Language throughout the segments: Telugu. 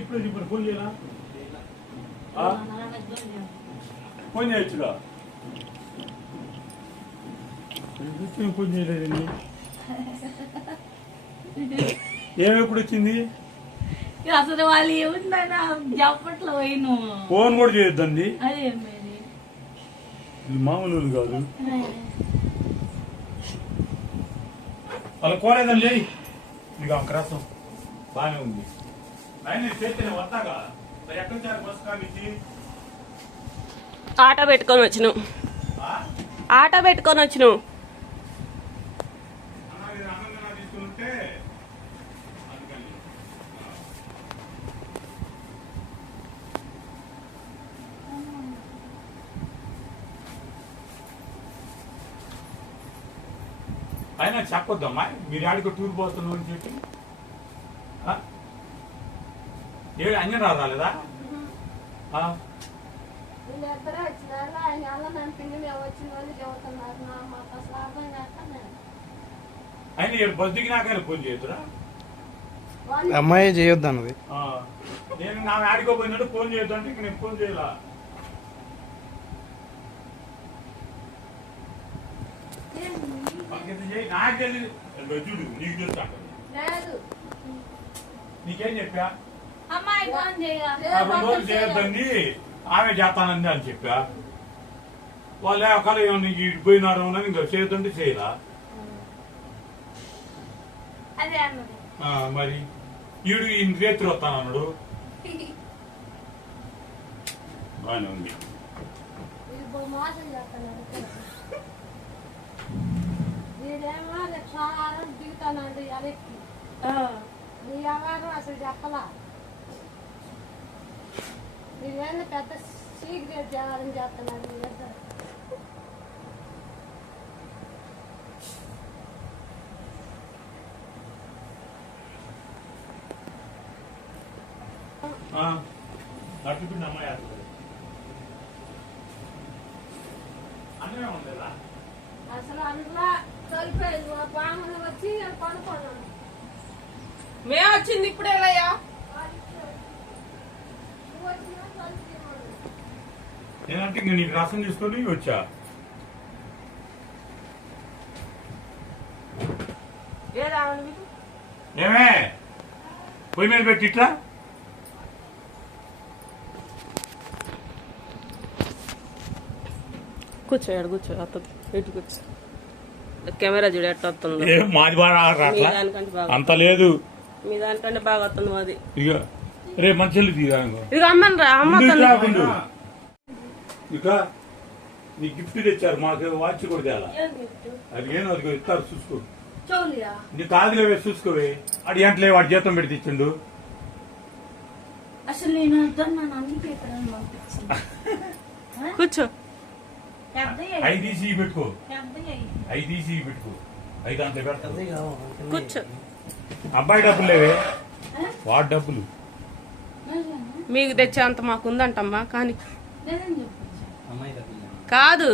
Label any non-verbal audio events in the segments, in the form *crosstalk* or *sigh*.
ఇప్పుడు ఇప్పుడు ఫోన్ చేయరా? ఫోన్ చేయొచ్చుగా? నేను ఫోన్ చేయలేదండి ఏమెప్పుడు వచ్చింది అసలు వాళ్ళు ఏముందన్నా జప్పట్లో పోయిను. ఫోన్ కూడా చేయొద్దండి. మామూలు కాదు. వాళ్ళ కోరేదండి? నీకు ఒక రసం. బాగానే ఉంది. ఆయన చేస్తే వస్తాగా మరి ఎక్కడ వచ్చారు బస్ కానిచ్చి? ఆటో పెట్టుకొని వచ్చినాం. ఆటో పెట్టుకొని వచ్చినాం అన్నంగా తీసుకుని ఉంటే అందుకని ఆయన చెప్పొద్దమ్మా మీరు ఆడికి టూర్ పోతున్నాం అని చెప్పి? ఏడు అంజన రాలేదా? వీళ్ళిద్దరే వచ్చినారు. ఆయన ఏడు బస్ దిగినాకైనా ఫోన్ చేయొద్దురా? అమ్మాయి చేయొద్దు అన్నది. ఆ. నేను నా ఆడికోపోయినట్టు ఫోన్ చేయొద్దు అంటే ఇంక నేను ఫోన్ చేయాల. నాకు తెలియదు చూడు నీకు తెలుసు. లేదు. నీకేం చెప్పా? అమ్మాయి ఫోన్ చేయాలి ఆమె చేస్తానంది అని చెప్పా. వాళ్ళు ఒకవేళ ఏమన్నా ఇటు పోయినారు అని ఇంకా చేయొద్దంటే ఆ, మరి. ఈడు ఈయన రేత్రి వస్తానన్నాడు బాగానే ఉంది. మోసం చేస్తున్నారు వీడేమో క్షణాలు దిగుతానండి వెనక్కి నీ వ్యవహారం అసలు చెప్పలా వీళ్ళేంది పెద్ద సీక్రెట్ వ్యవహారం చేస్తున్నారు వీళ్ళిద్దరు ఆ, అటు పిండి అమ్మాయి వేస్తుంది. అన్నమే ఉండేదా అసలు అందులో తొలిపోయింది మా వచ్చింది ఇప్పుడే తొలిపోయినాడు నేనంటే ఇంక నీకు రసం తీసుకొని వచ్చా? ఏమే? పొయ్యి మీద పెట్టి ఇట్లా? కూర్చో ఎడ కూర్చో అత్తది ఇటు కూర్చో. కెమెరా చూడు ఎట్ట వస్తుందో. ఏం మాది బాగా మీ రాట్లా దానికంటే బాగా. అంత లేదు. మీ దానికంటే బాగా వస్తుంది మాది. ఇక రేపు మంచి తీరా ఇది అమ్మని రా అమ్మ తల్లి. ఇక నీ గిఫ్ట్ తెచ్చారు మాకు వాచ్ కూడా తేలా. అది ఏం అది ఇస్తారు చూసుకో. చౌలియా నీ కాదులే వేసి చూసుకోవే. అడి ఎంటలే వాడి జీతం పెట్టి తెచ్చిండు అసలు నేను వద్దన్నాను అందుకే ఇక్కడ పంపించింది. *laughs* కూర్చో. ఐదు పెట్టుకో. ఐదు పెట్టుకో. ఐదు అంత కూర్చో. అబ్బాయి డబ్బులు లేవే. వాడి డబ్బులు. మీకు తెచ్చే అంత మాకు ఉందంటమ్మా కానీ కాదు.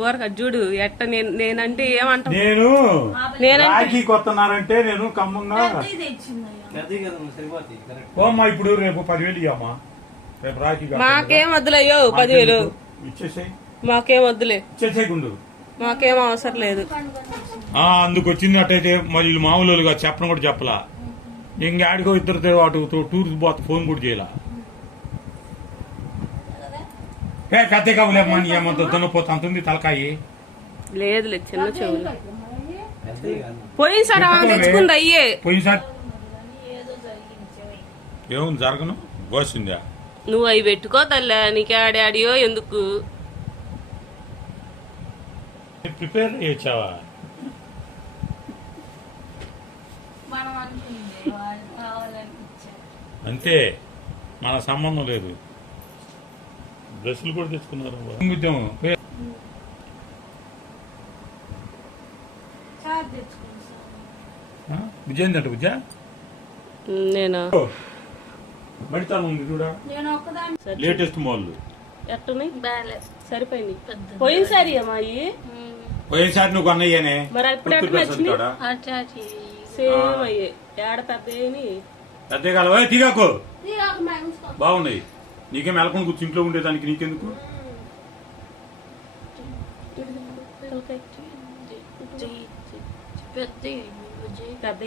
ఊరక చూడు ఎట్ట నేను నేనంటే ఏమంటాం? నేను నేనంటే రాఖీ కొత్తన్నారంటే నేను కమ్మంగా ఓమ్మా ఇప్పుడు రేపు పదివేలు ఇవ్వమ్మా రేపు రాఖీ. మాకేం వద్దులయ్యో పదివేలు. మాకేం వద్దులే. ఇచ్చేసేయ్ గుండు. మాకేం అవసరం లేదు. ఆ అందుకు వచ్చింది అట్టయితే మరి వీళ్ళు మామూలుగా చెప్పడం కూడా చెప్పలా. ఇంక ఆడికో ఇద్దరు అటు టూర్ పోతే ఫోన్ కూడా చేయలా. ఏ పెద్ద కబులేమ్మా నీ ఏమంత దున్నపోతా అంతుంది తలకాయి. లేదులే చిన్న చెవులు. పోయినసారి తెచ్చుకుంది అయ్యే. పోయినసారి ఏముంది జరగను? గోసిందా నువ్వు అవి పెట్టుకో తల్లి నీకు ఆడాడియో ఎందుకు? ప్రిపేర్ కావాలనిపించారు. అంతే మన సంబంధం లేదు. డ్రెస్సులు కూడా తెచ్చుకున్నారు విజయం అంటే విద్య నేను? మడితాను ఉంది చూడా? నేను ఒక్కదాన్ని. లేటెస్ట్ ఎట్టున్నాయి సరిపోయింది. పోయినసారి అమ్మాయి పోయినసారి నువ్వు కొన్నయ్యానే. మరి అప్పుడు సేమ్ అయ్యే. ఏడ పెద్ద పెద్ద తీగాకు. బాగున్నాయి నీకేం మెలకొని కూర్చు ఇంట్లో ఉండేదానికి నీకెందుకు? పెద్ద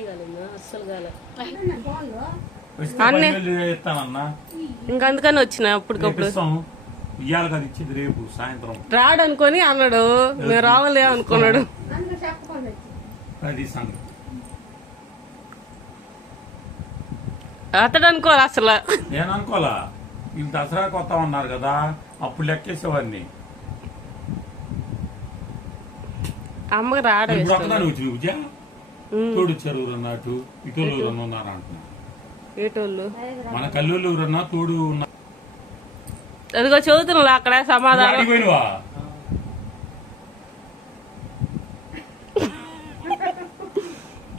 కాలేదు? అస్సలు కాలే. ఇంకా అందుకని వచ్చిన అప్పటికప్పుడు. రేపిస్తాం ఇయ్యాలి కదా ఇచ్చేది రేపు సాయంత్రం. రాడు అనుకొని అన్నాడు. మేము రావాలే అనుకున్నాడు. అది సంగతి. అతడు అనుకోవాలి అసలు? నేను అనుకోలా వీళ్ళు దసరా కొత్త ఉన్నారు కదా అప్పుడు లెక్కేసేవాడిని. అమ్మకి రాడు ఇప్పుడు ఇష్టం ఒక్కదాని వచ్చి విద్య తోడు చెరువు అన్నట్టు ఎవరన్నా ఉన్నారు అంటున్నా ఏటోళ్ళు? మన కల్లూళ్ళు ఎవరన్నా తోడు అదిగో చదువుతున్నా అక్కడ సమాధానం.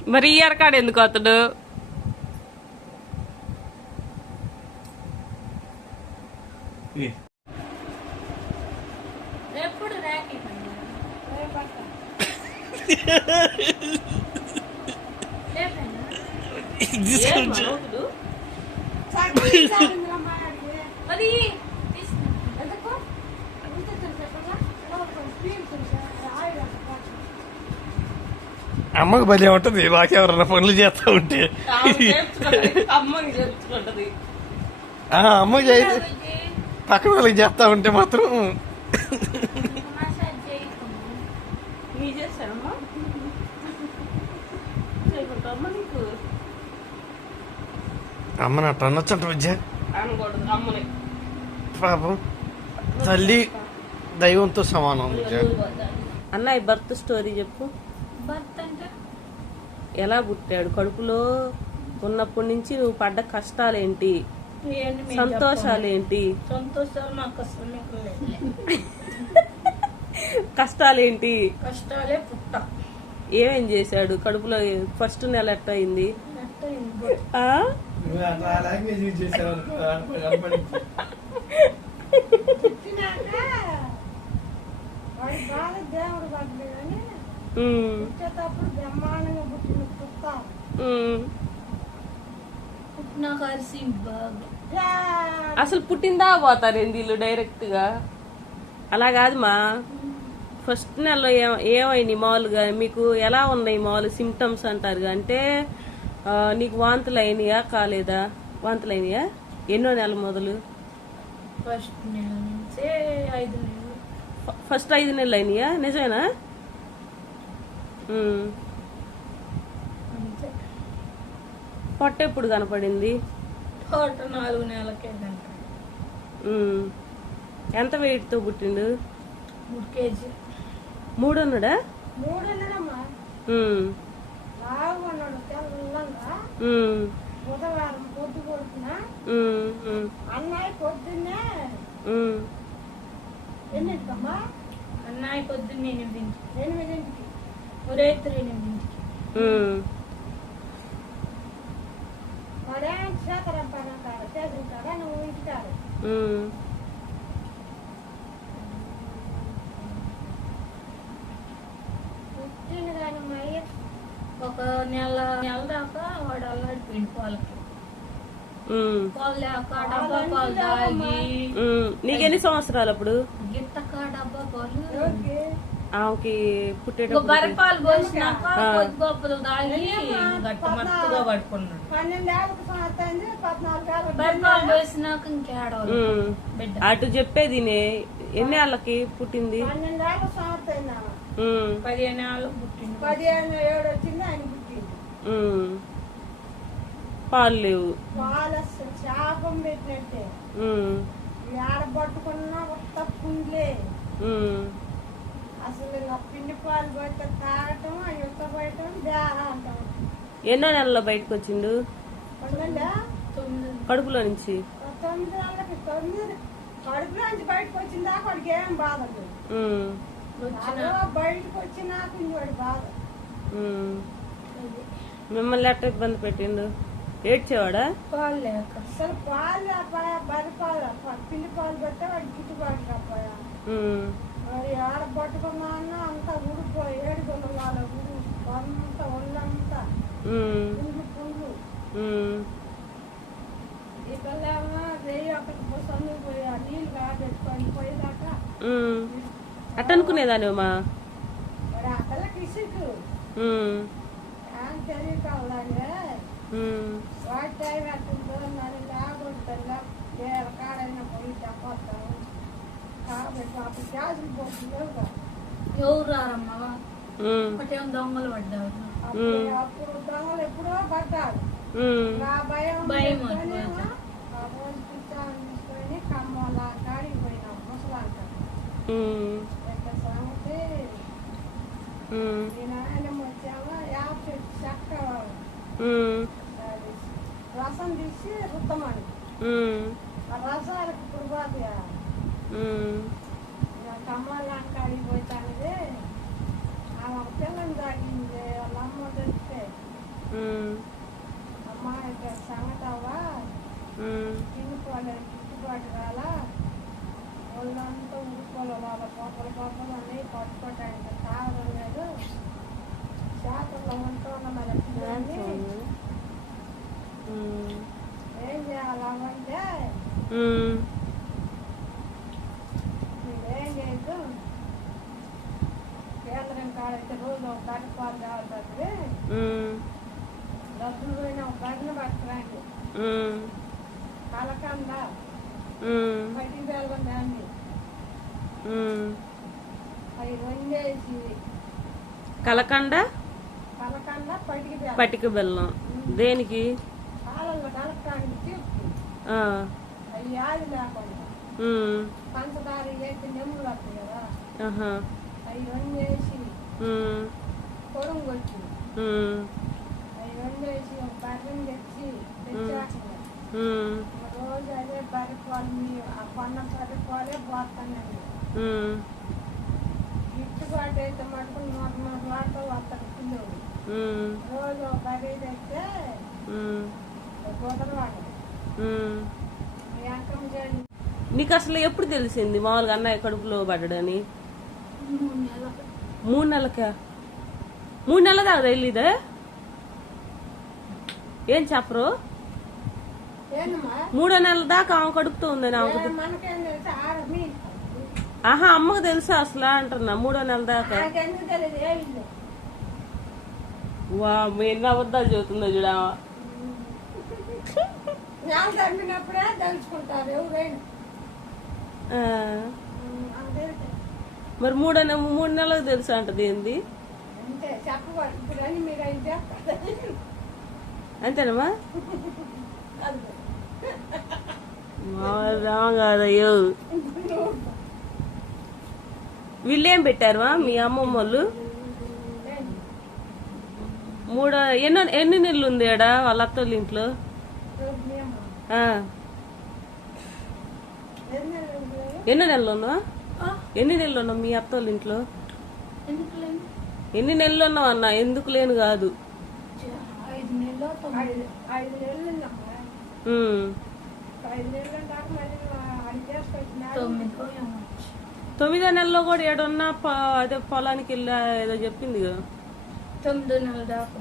మరి ఈ అరకాడు ఎందుకు అతడు? ఏ, ఎప్పుడు ర్యాక్ ఏం మనవడు? సగం ఇస్తాను మా ఆడికి. మరి తీసుకున్నా ఎందుకు? ఉంటే తెలుసా కదా? లోపల స్క్రీన్ తెలుసా? ఆయిల్ అసలు. *laughs* అమ్మకి భలే ఉంటది నాకెవరన్నా పనులు చేస్తా ఉంటే. అమ్మకి పక్కన వాళ్ళకి చేస్తా ఉంటే మాత్రం. అమ్మని అట్ట అనొచ్చంట విద్య? పాపం తల్లి దైవంతో సమానం విద్య. అన్నయ్య బర్త్ స్టోరీ చెప్పు. ఎలా పుట్టాడు? కడుపులో ఉన్నప్పటి నుంచి నువ్వు పడ్డ కష్టాలేంటి? సంతోషాలేంటి. కష్టాలేంటి? కష్టాలే పుట్ట. ఏమేం చేశాడు? కడుపులో ఫస్ట్ నెల ఎట్ట అయింది? అసలు పుట్టిందా పోతారేంది వీళ్ళు డైరెక్ట్గా అలా కాదు మా. ఫస్ట్ నెలలో ఏమైంది మామూలుగా? మీకు ఎలా ఉన్నాయి మామూలు సిమ్టమ్స్ అంటారు అంటే నీకు వాంతులు అయినాయా కాలేదా? వాంతులు అయినాయా ఎన్నో నెలలు మొదలు? ఫస్ట్ నెల నుంచే ఐదు నెలలు. ఫస్ట్ ఐదు నెలలు అయినాయా నిజమేనా? పొట్ట ఎప్పుడు కనపడింది? నాలుగు నెలలకే ఉమ్. ఎంత weight తో పుట్టిండు? మూడు కేజీ మూడున్నాడా? బుధవారం పొద్దు కొడుతున్న ఉమ్. ఉమ్. అన్నయ్య పొద్దున్నే ఉమ్. ఎన్నింటికమ్మా అన్నయ్య పొద్దున్న ఎనిమిదింటికి ఎనిమిదింటికి రేత్రి ఎనిమిదింటికి ఉమ్. వాడేం చేతరం పని అంటారు చేసింటారా నువ్వు ఇంటికారు నెల నెల దాకా వాడు అల్లాడిపోయింది పాలకి. పాలు లేక డబ్బా పాలు తాగి ఉమ్. నీకెన్ని సంవత్సరాలు అప్పుడు డబ్బా పాలు? ఆమెకి పుట్టేటప్పుడు బరపాలు పోసినాక గొప్పలు తాగి గట్ట మత్తుగా పడుకున్నాడు బరపాలు పోసినాక ఇంకేడవాలి అటు చెప్పేది నే ఎన్ని ఏళ్ళకి పుట్టింది. పదిహేను ఏళ్ళు పుట్టిండు పదిహేను ఏడు వచ్చింది ఆయన పుట్టింది. పాలు లేవు. శాపం పెట్టినట్టే. కుండ్లే ఉమ్. అసలు ఇలా పిండి పాలు పోతే తాగటం బేర అంటాం. ఎన్నో నెలలో బయటకు వచ్చిండు? కడుపులో నుంచి? తొమ్మిది నెలలకి తొమ్మిది. కడుపులో నుంచి బయటకు వచ్చిన దాకా వాడికి ఏం బాధ. వచ్చిన బయటకు వాడి బాధ. మిమ్మల్ని ఎట్ట ఇబ్బంది పెట్టిండు? ఏడ్చేవాడా? పాలు లేక. అసలు పాలు బరి పాలు పెట్టే గిట్టుబాటు. మరి ఆడ పట్టుకున్నా అన్న అంతా ఊడిపోయి ఏడుగున్న వాళ్ళ ఊరు అంత ఒళ్ళంతా ఉమ్, పుండ్లు పుండ్లు. ఉమ్, ఈ పిల్లేమో వెయ్యి ఒకటి సొందుకు పోయి ఆ నీళ్ళు కాబెట్టుకొని పోయేదాకా ఉమ్. అట్ట అనుకునేదానివమ్మా? మరి ఆ పిల్లకి ఇసుకు ఎవరు రారమ్మా ఉమ్, ఒకటేం దొంగలు పడ్డారు అప్పుడు అప్పుడు దొంగలు ఎప్పుడో పడ్డారు ఉమ్, నా భయం భయం పెట్టుకొనేమో అనుకోవచ్చా? ఆ రోజు పిచ్చాన్ని తీసుకొని కమ్మల కాడికి పోయినాం ముసలాంట ఉమ్, పెద్ద సంగతి రసం తీసి రుద్దమని ఆ రసాలకు ఇప్పుడు పోతాయా ఉమ్, కమ్మల కాడికి పోతానది ఆమె ఒక పిల్లని తాగింది వాళ్ళ అమ్మ తెస్తే సంగతి అవ్వా ఉమ్, తినుకోలేదు గిట్టుబాటు రాలా ఒళ్ళంతా ఊరుకోలే వాళ్ళ పొప్పలు పొప్పలు అన్నీ పట్టుకోవటానికి తాగడం లేదు. చేతుల్లో ఉంటున్న మరి పడికి పటిక బెల్లం దేనికి? పంచదార వేసి నెమ్ములు వస్తాయి కదా అవి కొట్టి అవి ఒక బర్రెని తెచ్చి రోజు అదే బర్రె పాలు మీ ఆ కొన్న బర్రె పాలే పోతానండి ఉమ్, గిట్టుబాటు అయితే మటుకు నూట నూట వస్తాడు ఉమ్, రోజు ఒక బర్రె తెస్తే ఉమ్, నీకు అసలు ఎప్పుడు తెలిసింది? మామూలుగా అన్నయ్య కడుపులో పడ్డాడని? మూడు నెలలు మూడు నెలలకా? మూడు నెలల దాకా తెలీదా ఏం చెప్పరు? మూడో నెలల దాకా ఆమె కడుపుతో ఉందని మీ ఆహా అమ్మకు తెలుసా అసలు అంటున్నా మూడో నెల దాకా. వా మీ ఎన్ని అబద్ధాలు చెబుతుందో చూడ *laughs* నేల తమ్మినప్పుడే తెలుసుకుంటారు ఎవరైనా. అంతే మరి మూడో మూడు నెలలకు తెలుసా అంటది ఏంది అంతేనమ్మా? అంతే. మామూలు రామ కాదయ్యో వీళ్ళేం పెట్టారు మీ అమ్మమ్మ వాళ్ళు? మూడో ఎన్నో ఎన్ని నెలలు ఉంది ఆడ వాళ్ళ అత్తోళ్ళ ఇంట్లో? ఎన్ని నెలలు? ఎన్ని నెలలు ఉన్నావా ఎన్ని నెలలు ఉన్నావు మీ అత్తోళ్ళ ఇంట్లో? ఎందుకు లేని? ఎన్ని నెలలు ఉన్నావు అన్న? ఎందుకు లేను కాదు. తొమ్మిది నెలలు కూడా ఏడున్నా ప- అదే పొలానికి వెళ్ళా ఏదో చెప్పింది కదా తొమ్మిదో నెలల దాకా